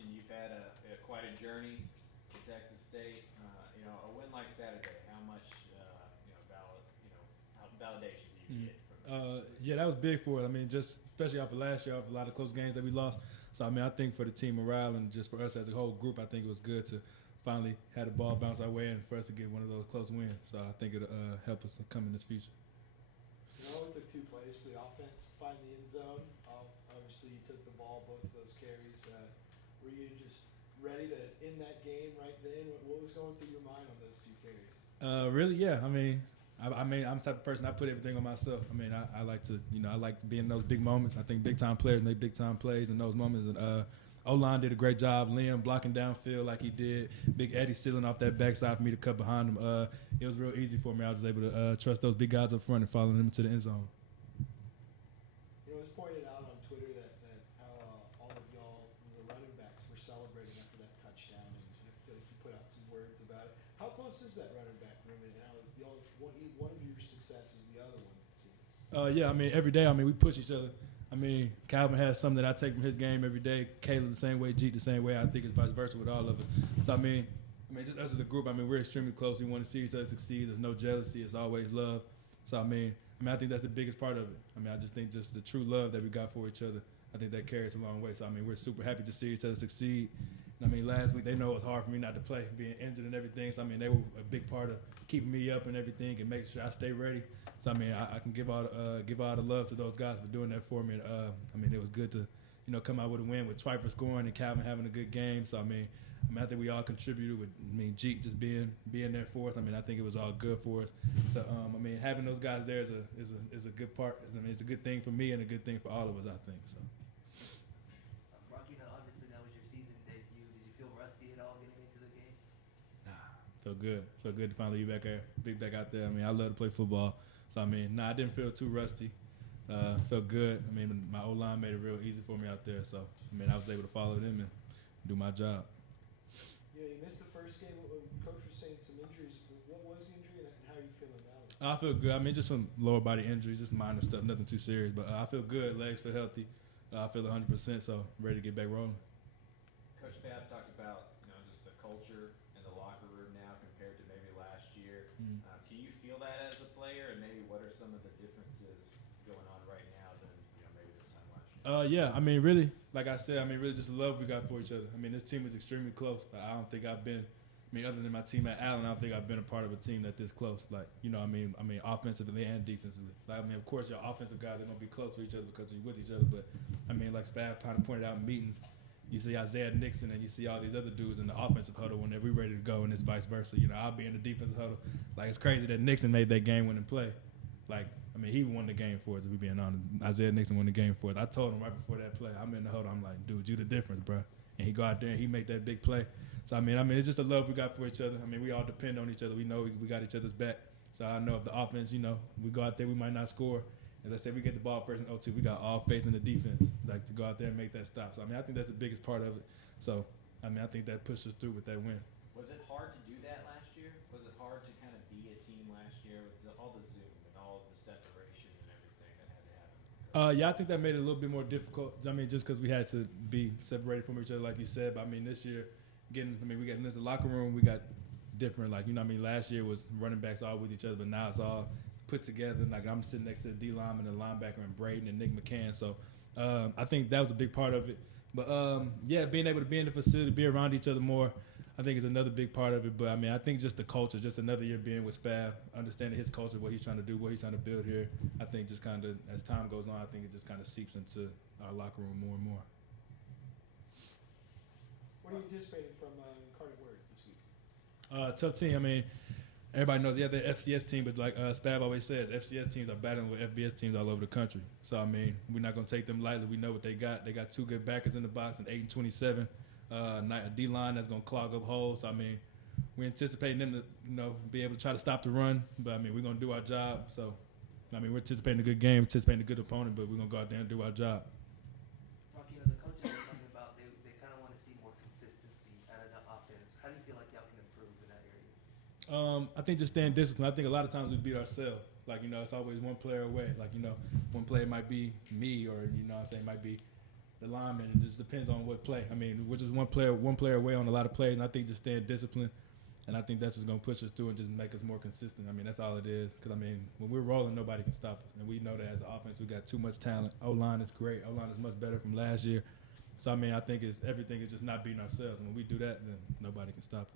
mentioned you've had quite a journey to Texas State. A win like Saturday, how much validation do you get from that? Yeah, that was big for us. I mean, just especially after last year, after a lot of close games that we lost. So I mean, I think for the team morale and just for us as a whole group, I think it was good to finally have the ball bounce our way and for us to get one of those close wins. So I think it'll help us come in this future. It only took 2 plays for the offense to find the end zone. Obviously, you took the ball both of those carries. Were you just ready to end that game right then? What was going through your mind on those 2 carries? Really, yeah. I mean, I'm the type of person, I put everything on myself. I mean, I like to, I like to be in those big moments. I think big-time players make big-time plays in those moments. And O-line did a great job. Liam blocking downfield like he did. Big Eddie sealing off that backside for me to cut behind him. It was real easy for me. I was able to trust those big guys up front and follow them into the end zone. It was pointed out on Twitter that how all of y'all, the running backs, were celebrating after that touchdown, and I feel like you put out some words about it. How close is that running back room, and how y'all, one of your successes, the other ones, it seems? Yeah, I mean, every day, I mean, we push each other. I mean, Calvin has something that I take from his game every day. Caleb the same way, Jeet the same way. I think it's vice versa with all of us. So, I mean, just us as a group, I mean, we're extremely close. We want to see each other succeed. There's no jealousy. It's always love. So, I mean, I think that's the biggest part of it. I mean, I just think just the true love that we got for each other, I think that carries a long way. So, I mean, we're super happy to see each other succeed. And, I mean, last week they know it was hard for me not to play, being injured and everything. So, I mean, they were a big part of keeping me up and everything and making sure I stay ready. So, I mean, I can give all the love to those guys for doing that for me. And, I mean, it was good to, come out with a win with Twyford scoring and Calvin having a good game. So, I mean, I think we all contributed with, Jeet just being there for us. I mean, I think it was all good for us. So, I mean, having those guys there is a good part. I mean, it's a good thing for me and a good thing for all of us, I think. So. Rocky, obviously that was your season debut. Did you feel rusty at all getting into the game? Felt good. Felt good to finally be back out there. I mean, I love to play football. So, I mean, I didn't feel too rusty. Felt good. I mean, my O-line made it real easy for me out there. So, I mean, I was able to follow them and do my job. You missed the first game. Coach was saying some injuries. What was the injury, and how are you feeling now? I feel good. I mean, just some lower body injuries, just minor stuff, nothing too serious. But I feel good. Legs feel healthy. I feel 100%, so ready to get back rolling. Coach Fab talked about just the culture in the locker room now compared to maybe last year. Mm-hmm. Can you feel that as a player, and maybe what are some of the differences going on right now than maybe this time last year? Yeah, I mean, really, like I said, I mean, really just the love we got for each other. I mean, this team is extremely close. I don't think I've been, other than my team at Allen, I don't think I've been a part of a team that this close. Like, I mean, offensively and defensively. Like, I mean, of course, your offensive guys are going to be close to each other because you're with each other. But, I mean, like Spav kind of pointed out in meetings, you see Isaiah Nixon and you see all these other dudes in the offensive huddle when we're ready to go, and it's vice versa. I'll be in the defensive huddle. Like, it's crazy that Nixon made that game-winning play. Like, I mean, he won the game for us, if we're being honest. Isaiah Nixon won the game for us. I told him right before that play, I'm in the huddle, I'm like, dude, you the difference, bro. And he go out there and he make that big play. So, I mean, it's just a love we got for each other. I mean, we all depend on each other. We know we got each other's back. So, I know if the offense, we go out there, we might not score. And let's say we get the ball first in 0-2, we got all faith in the defense, like to go out there and make that stop. So, I mean, I think that's the biggest part of it. So, I mean, I think that pushed us through with that win. Was it hard to do that last year? Was it hard to kind of be a team last year with all the Zoom and all the separation and everything that had to happen? Yeah, I think that made it a little bit more difficult. I mean, just because we had to be separated from each other, like you said. But, I mean, this year, we got in this locker room, we got different. Like, last year was running backs all with each other, but now it's all put together. Like, I'm sitting next to the D lineman and the linebacker and Braden and Nick McCann. So, I think that was a big part of it. But, yeah, being able to be in the facility, be around each other more, I think is another big part of it. But, I mean, I think just the culture, just another year being with Spav, understanding his culture, what he's trying to do, what he's trying to build here, I think just kind of, as time goes on, I think it just kind of seeps into our locker room more and more. What are you anticipating from Carter Word this week? Tough team. I mean, everybody knows, the FCS team, but like Spav always says, FCS teams are battling with FBS teams all over the country. So, I mean, we're not going to take them lightly. We know what they got. They got 2 good backers in the box, and 8 and 27. A D-line that's going to clog up holes. So, I mean, we're anticipating them to, be able to try to stop the run. But, I mean, we're going to do our job. So, I mean, we're anticipating a good game, anticipating a good opponent, but we're going to go out there and do our job. Rocky, the coaches are talking about they kind of want to see more consistency out of the offense. How do you feel like y'all can improve in that area? I think just staying disciplined. I think a lot of times we beat ourselves. Like, it's always one player away. Like, one player might be me or, it might be the linemen. It just depends on what play. I mean, we're just one player away on a lot of plays, and I think just staying disciplined, and I think that's just going to push us through and just make us more consistent. I mean, that's all it is. Because, I mean, when we're rolling, nobody can stop us. And we know that as an offense, we got too much talent. O-line is great. O-line is much better from last year. So, I mean, I think everything is just not beating ourselves. When we do that, then nobody can stop us.